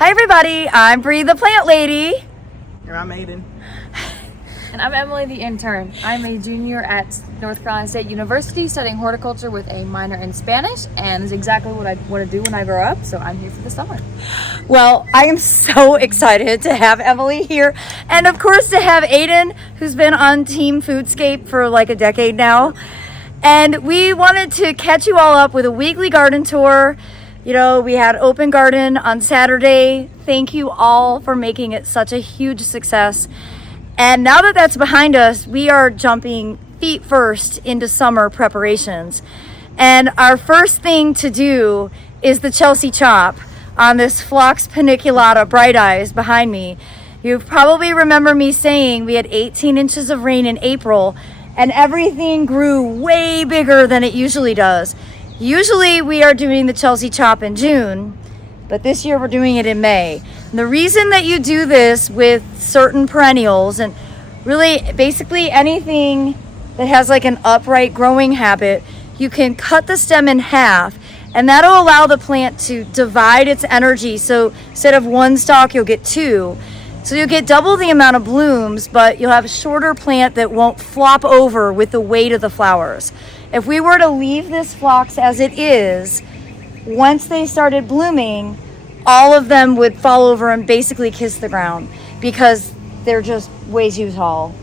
Hi everybody, I'm Bree the plant lady. And I'm Aiden. And I'm Emily the intern. I'm a junior at North Carolina State University studying horticulture with a minor in Spanish, and this is exactly what I want to do when I grow up, so I'm here for the summer. Well, I am so excited to have Emily here, and of course to have Aiden, who's been on Team Foodscape for like a decade now. And we wanted to catch you all up with a weekly garden tour. You know, we had open garden on Saturday. Thank you all for making it such a huge success. And now that that's behind us, we are jumping feet first into summer preparations. And our first thing to do is the Chelsea chop on this Phlox paniculata Bright Eyes behind me. You probably remember me saying we had 18 inches of rain in April and everything grew way bigger than it usually does. Usually we are doing the Chelsea chop in June, but this year we're doing it in May. And the reason that you do this with certain perennials and really basically anything that has like an upright growing habit, you can cut the stem in half and that'll allow the plant to divide its energy. So instead of one stalk, you'll get two. So you'll get double the amount of blooms, but you'll have a shorter plant that won't flop over with the weight of the flowers. If we were to leave this phlox as it is, once they started blooming, all of them would fall over and basically kiss the ground because they're just way too tall.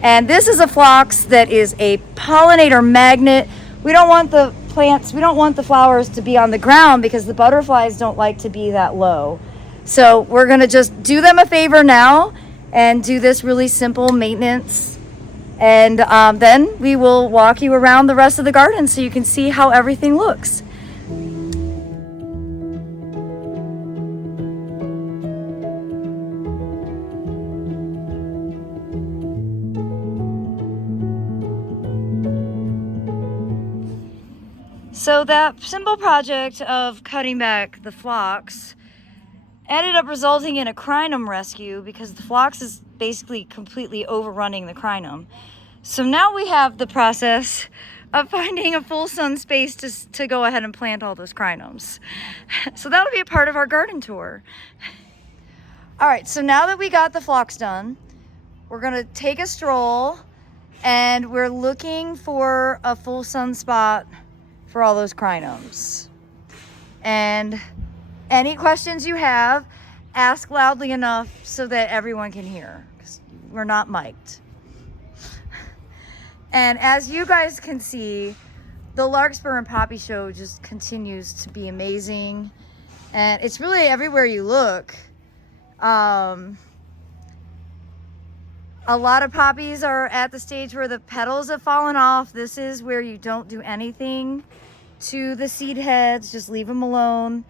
And this is a phlox that is a pollinator magnet. We don't want the flowers to be on the ground because the butterflies don't like to be that low. So we're gonna just do them a favor now and do this really simple maintenance. And then we will walk you around the rest of the garden so you can see how everything looks. So that simple project of cutting back the phlox ended up resulting in a crinum rescue because the phlox is basically completely overrunning the crinum. So now we have the process of finding a full sun space to go ahead and plant all those crinums. So that'll be a part of our garden tour. All right, so now that we got the phlox done, we're gonna take a stroll and we're looking for a full sun spot for all those crinums. And any questions you have, ask loudly enough so that everyone can hear, because we're not mic'd. And as you guys can see, the larkspur and poppy show just continues to be amazing. And it's really everywhere you look. A lot of poppies are at the stage where the petals have fallen off. This is where you don't do anything to the seed heads, just leave them alone.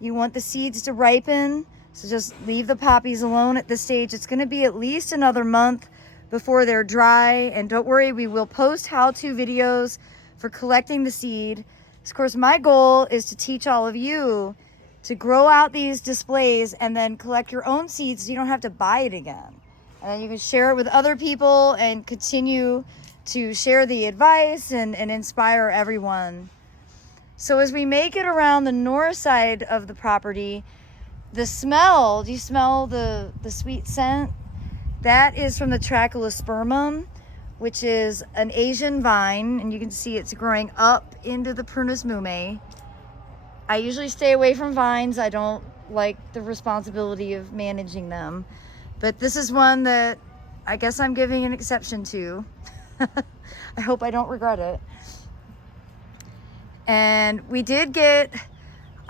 You want the seeds to ripen, so just leave the poppies alone at this stage. It's going to be at least another month before they're dry, and don't worry, we will post how-to videos for collecting the seed. Of course, my goal is to teach all of you to grow out these displays and then collect your own seeds so you don't have to buy it again. And then you can share it with other people and continue to share the advice and inspire everyone. So as we make it around the north side of the property, the smell, do you smell the sweet scent? That is from the Tracheospermum, which is an Asian vine, and you can see it's growing up into the Prunus mume. I usually stay away from vines. I don't like the responsibility of managing them, but this is one that I guess I'm giving an exception to. I hope I don't regret it. And we did get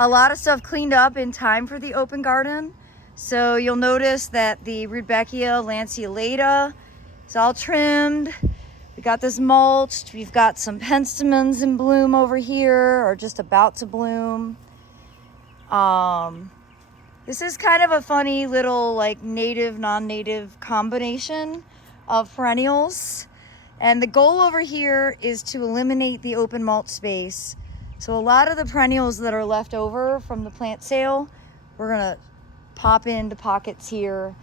a lot of stuff cleaned up in time for the open garden. So you'll notice that the Rudbeckia lanceolata is all trimmed. We got this mulched. We've got some penstemons in bloom over here, or just about to bloom. This is kind of a funny little like native, non-native combination of perennials. And the goal over here is to eliminate the open mulch space. So a lot of the perennials that are left over from the plant sale, we're gonna pop into pockets here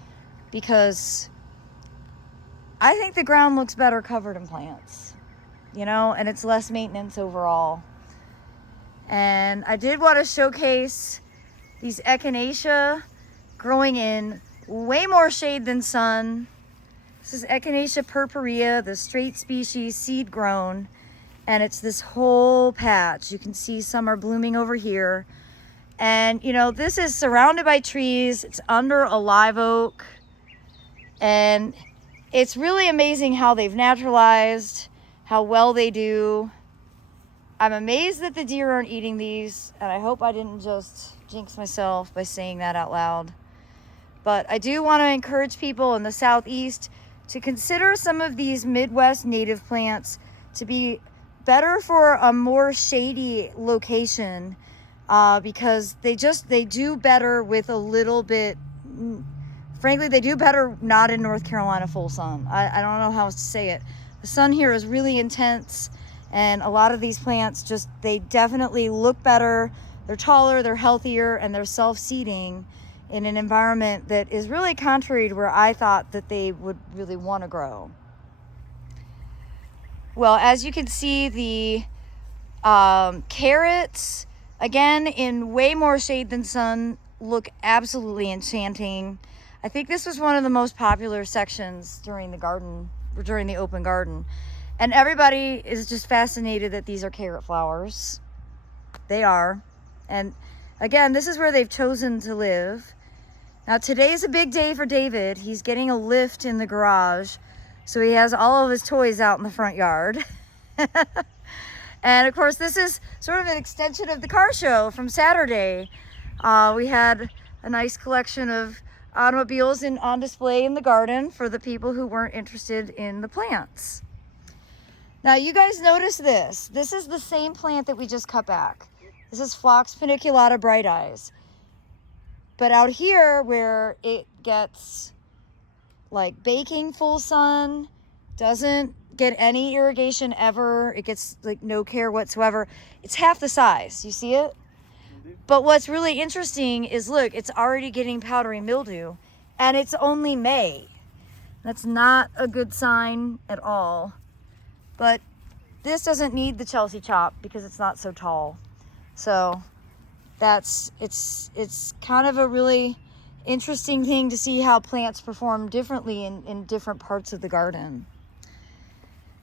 because I think the ground looks better covered in plants, you know, and it's less maintenance overall. And I did want to showcase these echinacea growing in way more shade than sun. This is Echinacea purpurea, the straight species, seed grown, and it's this whole patch. You can see some are blooming over here. And you know, this is surrounded by trees. It's under a live oak, and it's really amazing how they've naturalized, how well they do. I'm amazed that the deer aren't eating these, and I hope I didn't just jinx myself by saying that out loud. But I do want to encourage people in the Southeast to consider some of these Midwest native plants to be better for a more shady location, because they do better with a little bit, frankly, they do better not in North Carolina full sun. I don't know how else to say it. The sun here is really intense, and a lot of these plants they definitely look better. They're taller, they're healthier, and they're self-seeding in an environment that is really contrary to where I thought that they would really want to grow. Well, as you can see, the carrots, again, in way more shade than sun, look absolutely enchanting. I think this was one of the most popular sections during the open garden. And everybody is just fascinated that these are carrot flowers. They are. And again, this is where they've chosen to live. Now, today's a big day for David. He's getting a lift in the garage, so he has all of his toys out in the front yard. And of course, this is sort of an extension of the car show from Saturday. We had a nice collection of automobiles on display in the garden for the people who weren't interested in the plants. Now, you guys notice this. This is the same plant that we just cut back. This is Phlox paniculata bright eyes. But out here where it gets like baking full sun, doesn't get any irrigation ever, it gets like no care whatsoever, it's half the size. You see it? But what's really interesting is, look, it's already getting powdery mildew, and it's only May. That's not a good sign at all. But this doesn't need the Chelsea chop because it's not so tall. So it's kind of a really interesting thing to see how plants perform differently in different parts of the garden.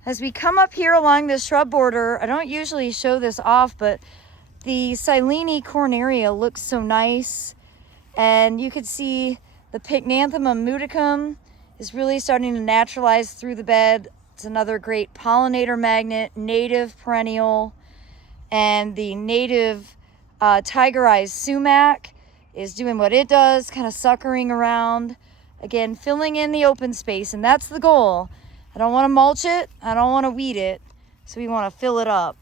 As we come up here along this shrub border, I don't usually show this off, but the Silene cornaria looks so nice. And you can see the Pycnanthemum muticum is really starting to naturalize through the bed. It's another great pollinator magnet, native perennial. And the native tiger eyes sumac is doing what it does, kind of suckering around. Again, filling in the open space, and that's the goal. I don't want to mulch it, I don't want to weed it, so we want to fill it up.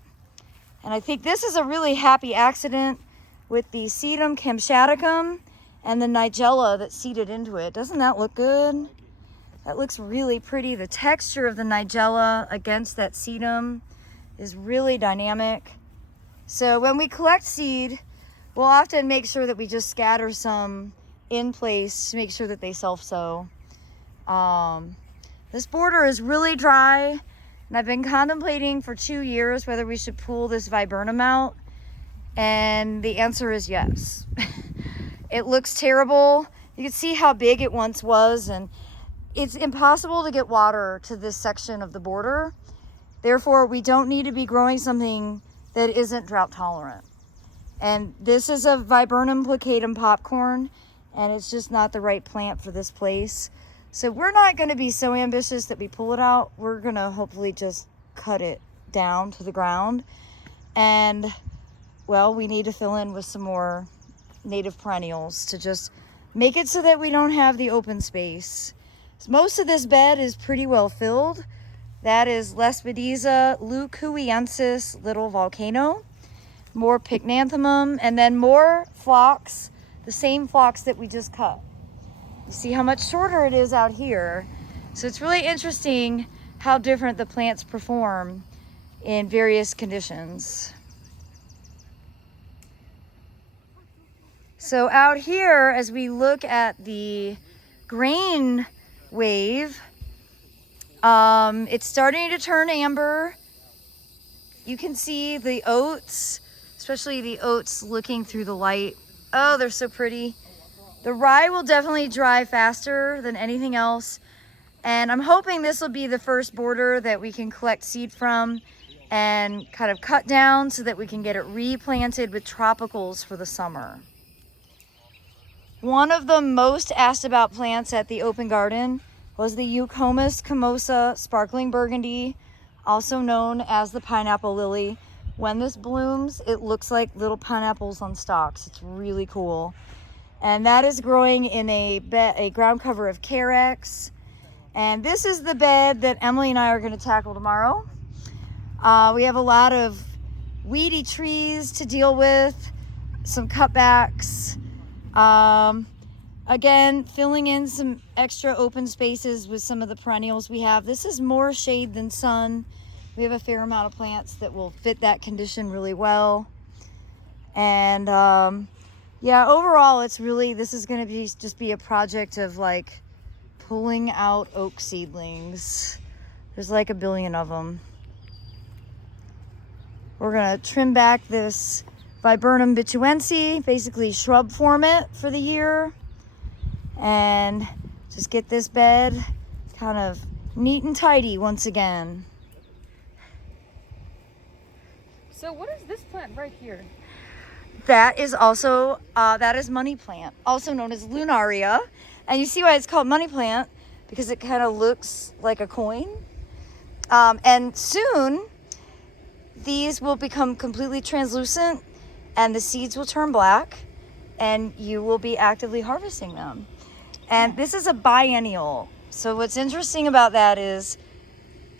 And I think this is a really happy accident with the Sedum kamchaticum and the Nigella that seeded into it. Doesn't that look good? That looks really pretty. The texture of the Nigella against that Sedum is really dynamic. So when we collect seed, we'll often make sure that we just scatter some in place to make sure that they self-sow. This border is really dry, and I've been contemplating for 2 years whether we should pull this viburnum out, and the answer is yes. It looks terrible. You can see how big it once was, and it's impossible to get water to this section of the border. Therefore, we don't need to be growing something that isn't drought tolerant. And this is a Viburnum plicatum popcorn, and it's just not the right plant for this place. So we're not going to be so ambitious that we pull it out. We're going to hopefully just cut it down to the ground. And, well, we need to fill in with some more native perennials to just make it so that we don't have the open space. So most of this bed is pretty well filled. That is Lespedeza leucoiensis little volcano, more Pycnanthemum, and then more phlox, the same phlox that we just cut. You see how much shorter it is out here. So it's really interesting how different the plants perform in various conditions. So out here, as we look at the grain wave, it's starting to turn amber. You can see the oats, especially the oats looking through the light. Oh, they're so pretty. The rye will definitely dry faster than anything else. And I'm hoping this will be the first border that we can collect seed from and kind of cut down so that we can get it replanted with tropicals for the summer. One of the most asked about plants at the open garden was the Eucomis comosa sparkling burgundy, also known as the pineapple lily. When this blooms, it looks like little pineapples on stalks. It's really cool. And that is growing in a ground cover of Carex. And this is the bed that Emily and I are going to tackle tomorrow. We have a lot of weedy trees to deal with, some cutbacks. Again, filling in some extra open spaces with some of the perennials we have. This is more shade than sun. We have a fair amount of plants that will fit that condition really well. And yeah, overall, this is going to just be a project of like pulling out oak seedlings. There's like a billion of them. We're going to trim back this Viburnum bituense, basically shrub form it for the year, and just get this bed kind of neat and tidy once again. So what is this plant right here? That is also, that is money plant, also known as lunaria. And you see why it's called money plant, because it kind of looks like a coin. And soon, these will become completely translucent and the seeds will turn black and you will be actively harvesting them. And this is a biennial. So what's interesting about that is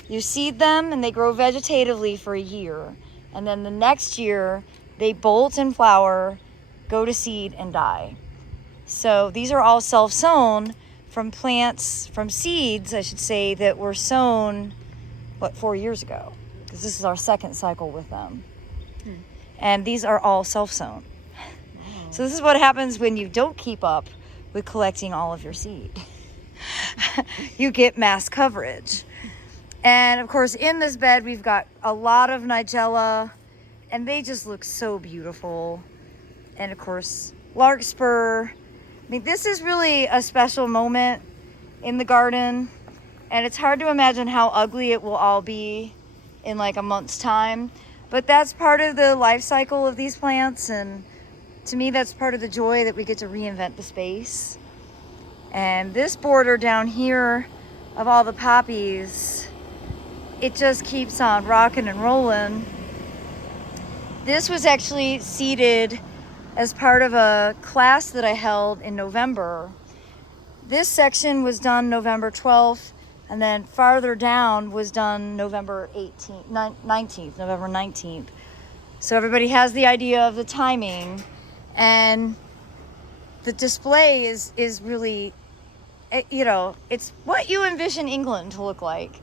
you seed them and they grow vegetatively for a year. And then the next year, they bolt and flower, go to seed and die. So these are all self-sown from plants, from seeds, I should say, that were sown, 4 years ago? Because this is our second cycle with them. And these are all self-sown. So this is what happens when you don't keep up with collecting all of your seed. You get mass coverage. And of course, in this bed, we've got a lot of Nigella, and they just look so beautiful. And of course, larkspur. I mean, this is really a special moment in the garden, and it's hard to imagine how ugly it will all be in like a month's time. But that's part of the life cycle of these plants, and to me, that's part of the joy that we get to reinvent the space. And this border down here of all the poppies, it just keeps on rocking and rolling. This was actually seeded as part of a class that I held in November. This section was done November 12th, and then farther down was done November 19th. So everybody has the idea of the timing, and the display is really, you know, it's what you envision England to look like.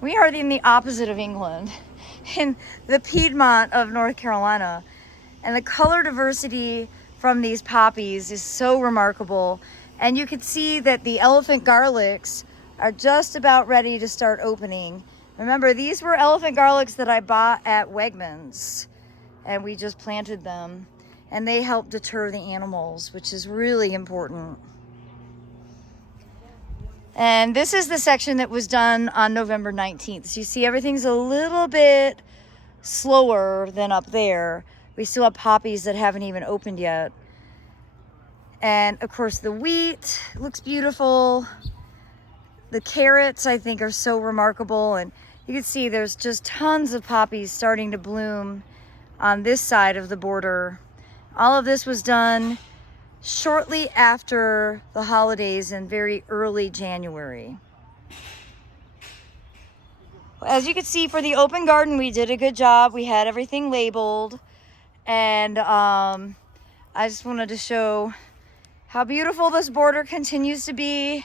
We are in the opposite of England, in the Piedmont of North Carolina. And the color diversity from these poppies is so remarkable. And you can see that the elephant garlics are just about ready to start opening. Remember, these were elephant garlics that I bought at Wegmans, and we just planted them. And they help deter the animals, which is really important. And this is the section that was done on November 19th. So you see everything's a little bit slower than up there. We still have poppies that haven't even opened yet. And of course the wheat looks beautiful. The carrots, I think, are so remarkable. And you can see there's just tons of poppies starting to bloom on this side of the border. All of this was done shortly after the holidays in very early January. As you can see, for the open garden, we did a good job. We had everything labeled. And I just wanted to show how beautiful this border continues to be.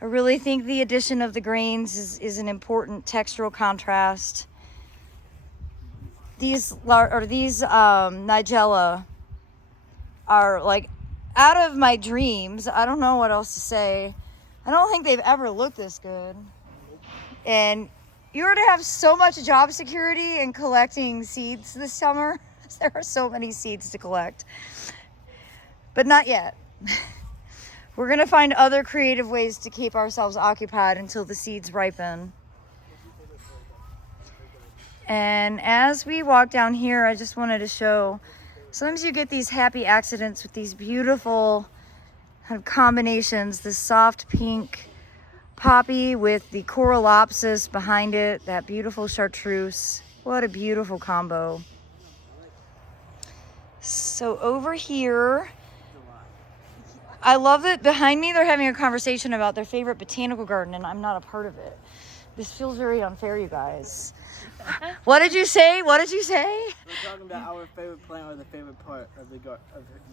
I really think the addition of the grains is an important textural contrast. These Nigella are like out of my dreams. I don't know what else to say. I don't think they've ever looked this good. And you're to have so much job security in collecting seeds this summer. There are so many seeds to collect, but not yet. We're going to find other creative ways to keep ourselves occupied until the seeds ripen. And as we walk down here, I just wanted to show, sometimes you get these happy accidents with these beautiful kind of combinations, this soft pink poppy with the coralopsis behind it, that beautiful chartreuse. What a beautiful combo. So over here, I love that behind me they're having a conversation about their favorite botanical garden, and I'm not a part of it. This feels very unfair, you guys. What did you say? What did you say? We're talking about our favorite plant or the favorite part of your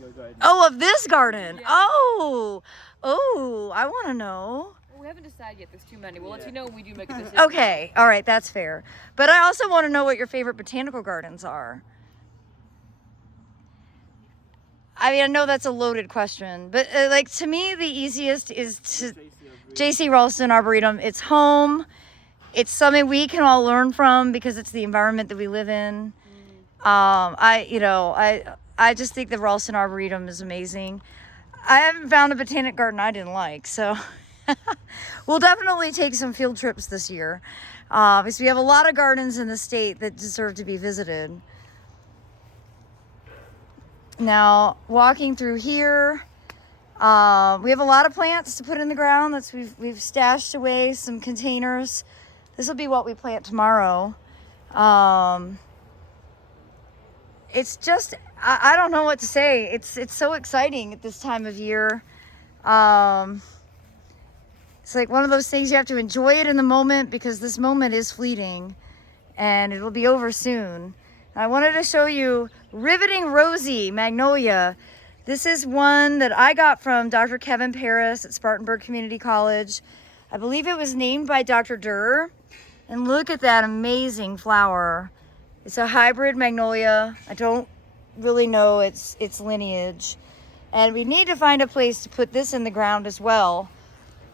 garden. Oh, of this garden. Yeah. Oh, I want to know. We haven't decided yet. There's too many. We'll let you know when we do make a decision. Okay, all right, that's fair. But I also want to know what your favorite botanical gardens are. I mean, I know that's a loaded question, but like to me, the easiest is to J.C. Ralston Arboretum. It's home. It's something we can all learn from because it's the environment that we live in. I just think the Ralston Arboretum is amazing. I haven't found a botanic garden I didn't like, so we'll definitely take some field trips this year because we have a lot of gardens in the state that deserve to be visited. Now, walking through here, we have a lot of plants to put in the ground. We've stashed away some containers. This will be what we plant tomorrow. It's just, I don't know what to say. It's so exciting at this time of year. It's like one of those things you have to enjoy it in the moment because this moment is fleeting and it'll be over soon. I wanted to show you Riveting Rosie Magnolia. This is one that I got from Dr. Kevin Paris at Spartanburg Community College. I believe it was named by Dr. Durr. And look at that amazing flower. It's a hybrid magnolia. I don't really know its lineage. And we need to find a place to put this in the ground as well.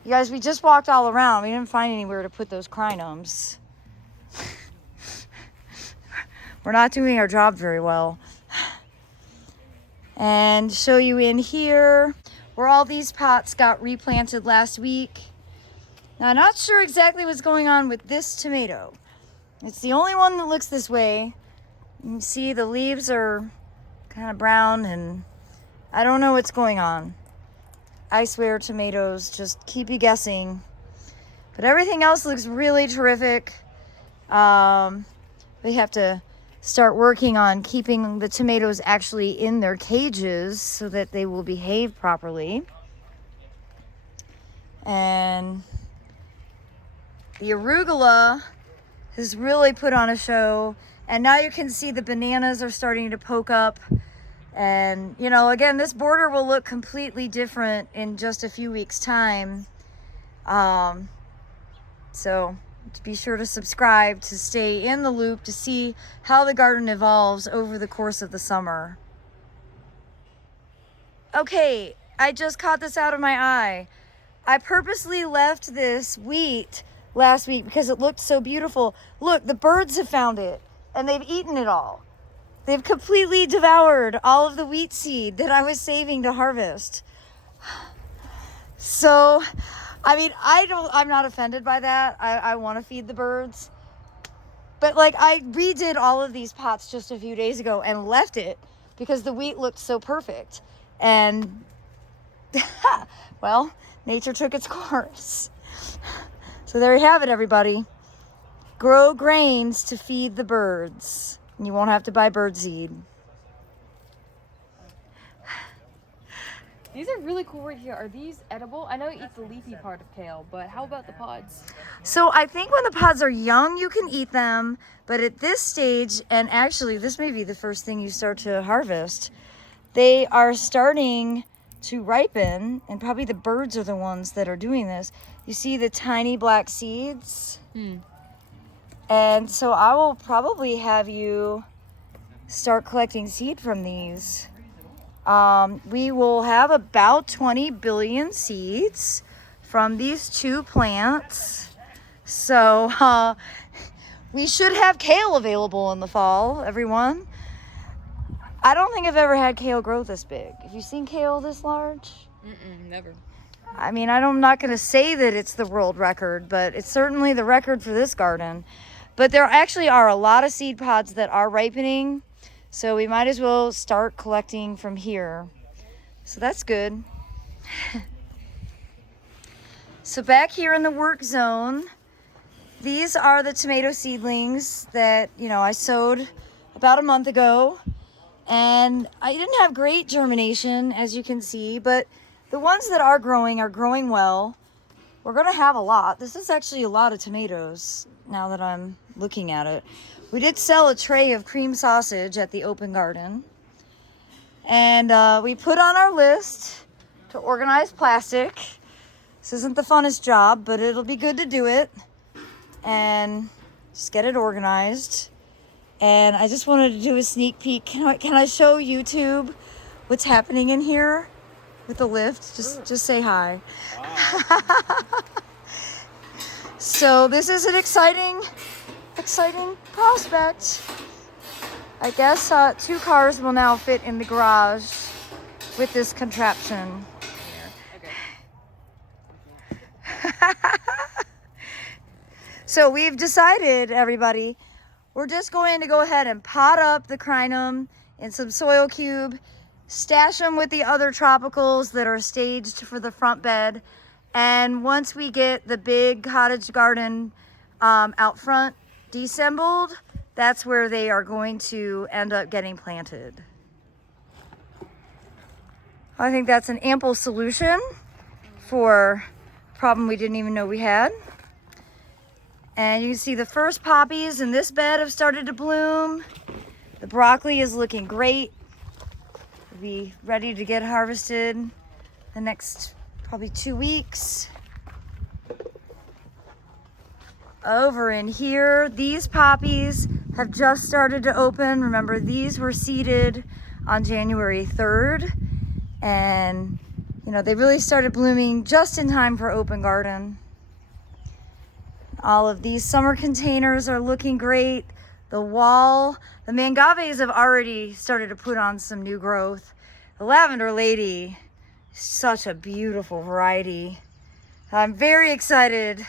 You guys, we just walked all around. We didn't find anywhere to put those crinums. We're not doing our job very well. And show you in here where all these pots got replanted last week. Now, I'm not sure exactly what's going on with this tomato. It's the only one that looks this way. You can see the leaves are kind of brown and I don't know what's going on. I swear tomatoes just keep you guessing. But everything else looks really terrific. We have to start working on keeping the tomatoes actually in their cages so that they will behave properly. And the arugula has really put on a show. And now you can see the bananas are starting to poke up. And, you know, again, this border will look completely different in just a few weeks' time. So be sure to subscribe to stay in the loop to see how the garden evolves over the course of the summer. Okay, I just caught this out of my eye. I purposely left this wheat last week because it looked so beautiful. Look, the birds have found it and they've eaten it all. They've completely devoured all of the wheat seed that I was saving to harvest. So, I mean, I'm not offended by that. I want to feed the birds. But like, I redid all of these pots just a few days ago and left it because the wheat looked so perfect. And, well, nature took its course. So there you have it, everybody. Grow grains to feed the birds. And you won't have to buy bird seed. These are really cool right here. Are these edible? I know you eat the leafy part of kale, but how about the pods? So I think when the pods are young, you can eat them. But at this stage, and actually this may be the first thing you start to harvest, they are starting to ripen, and probably the birds are the ones that are doing this. You see the tiny black seeds? And so I will probably have you start collecting seed from these. We will have about 20 billion seeds from these two plants. So we should have kale available in the fall, everyone. I don't think I've ever had kale grow this big. Have you seen kale this large? Never. I mean, I'm not going to say that it's the world record, but it's certainly the record for this garden. But there actually are a lot of seed pods that are ripening, so we might as well start collecting from here. So that's good. So back here in the work zone, these are the tomato seedlings that, I sowed about a month ago. And I didn't have great germination, as you can see, but the ones that are growing well. We're gonna have a lot. This is actually a lot of tomatoes now that I'm looking at it. We did sell a tray of cream sausage at the open garden. And we put on our list to organize plastic. This isn't the funnest job, but it'll be good to do it and just get it organized. And I just wanted to do a sneak peek. Can I show YouTube what's happening in here with the lift? Just say hi. Wow. So this is an exciting prospect. I guess 2 cars will now fit in the garage with this contraption. So we've decided, everybody, we're just going to go ahead and pot up the crinum in some soil cube, stash them with the other tropicals that are staged for the front bed. And once we get the big cottage garden out front deassembled, that's where they are going to end up getting planted. I think that's an ample solution for a problem we didn't even know we had. And you can see the first poppies in this bed have started to bloom. The broccoli is looking great. It'll be ready to get harvested the next probably 2 weeks. Over in here, these poppies have just started to open. Remember, these were seeded on January 3rd. And, they really started blooming just in time for open garden. All of these summer containers are looking great. The mangaves have already started to put on some new growth. The lavender lady is such a beautiful variety. I'm very excited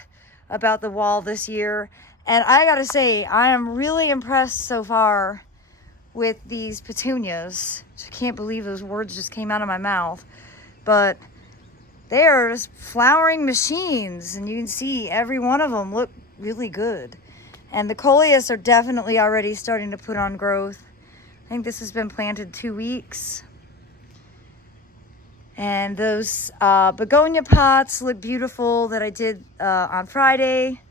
about the wall this year. And I gotta say, I am really impressed so far with these petunias. I can't believe those words just came out of my mouth. But they are just flowering machines, and you can see every one of them look really good. And the coleus are definitely already starting to put on growth. I think this has been planted 2 weeks. And those begonia pots look beautiful that I did on Friday.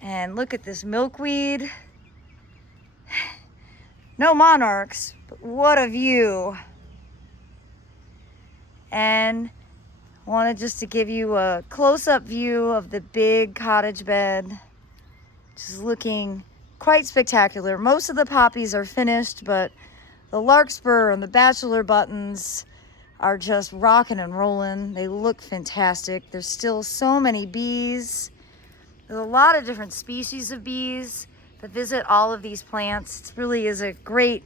And look at this milkweed. No monarchs, but what a view. And wanted just to give you a close-up view of the big cottage bed. Just looking quite spectacular. Most of the poppies are finished, but the larkspur and the bachelor buttons are just rocking and rolling. They look fantastic. There's still so many bees. There's a lot of different species of bees that visit all of these plants. It really is a great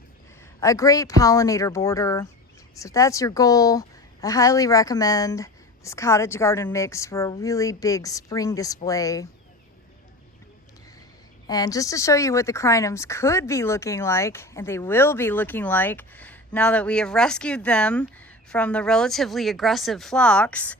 pollinator border. So if that's your goal, I highly recommend this cottage garden mix for a really big spring display. And just to show you what the crinums could be looking like, and they will be looking like now that we have rescued them from the relatively aggressive phlox,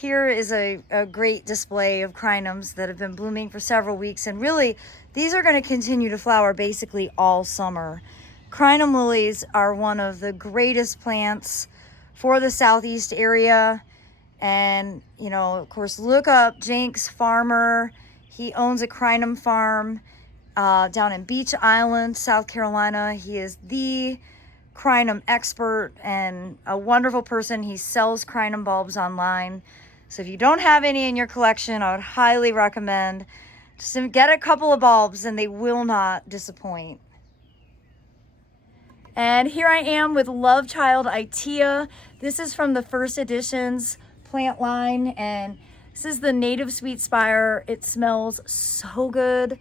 here is a great display of crinums that have been blooming for several weeks. And really, these are going to continue to flower basically all summer. Crinum lilies are one of the greatest plants for the southeast area. And, of course, look up Jenks Farmer. He owns a crinum farm down in Beach Island, South Carolina. He is the crinum expert and a wonderful person. He sells crinum bulbs online. So if you don't have any in your collection, I would highly recommend just get a couple of bulbs and they will not disappoint. And here I am with Love Child Itea. This is from the first edition's plant line, and this is the native sweet spire. It smells so good.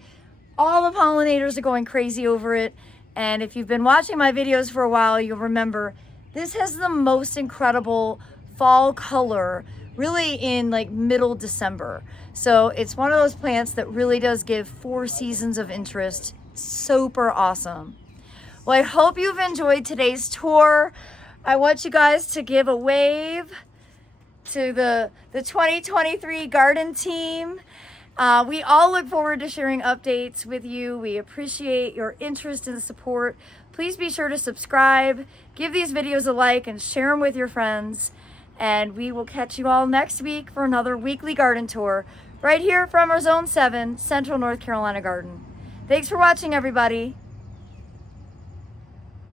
All the pollinators are going crazy over it. And if you've been watching my videos for a while, you'll remember this has the most incredible fall color really in like middle December. So it's one of those plants that really does give 4 seasons of interest. Super awesome. Well, I hope you've enjoyed today's tour. I want you guys to give a wave to the 2023 garden team. We all look forward to sharing updates with you. We appreciate your interest and support. Please be sure to subscribe, give these videos a like, and share them with your friends. And we will catch you all next week for another weekly garden tour right here from our Zone 7 Central North Carolina Garden. Thanks for watching, everybody.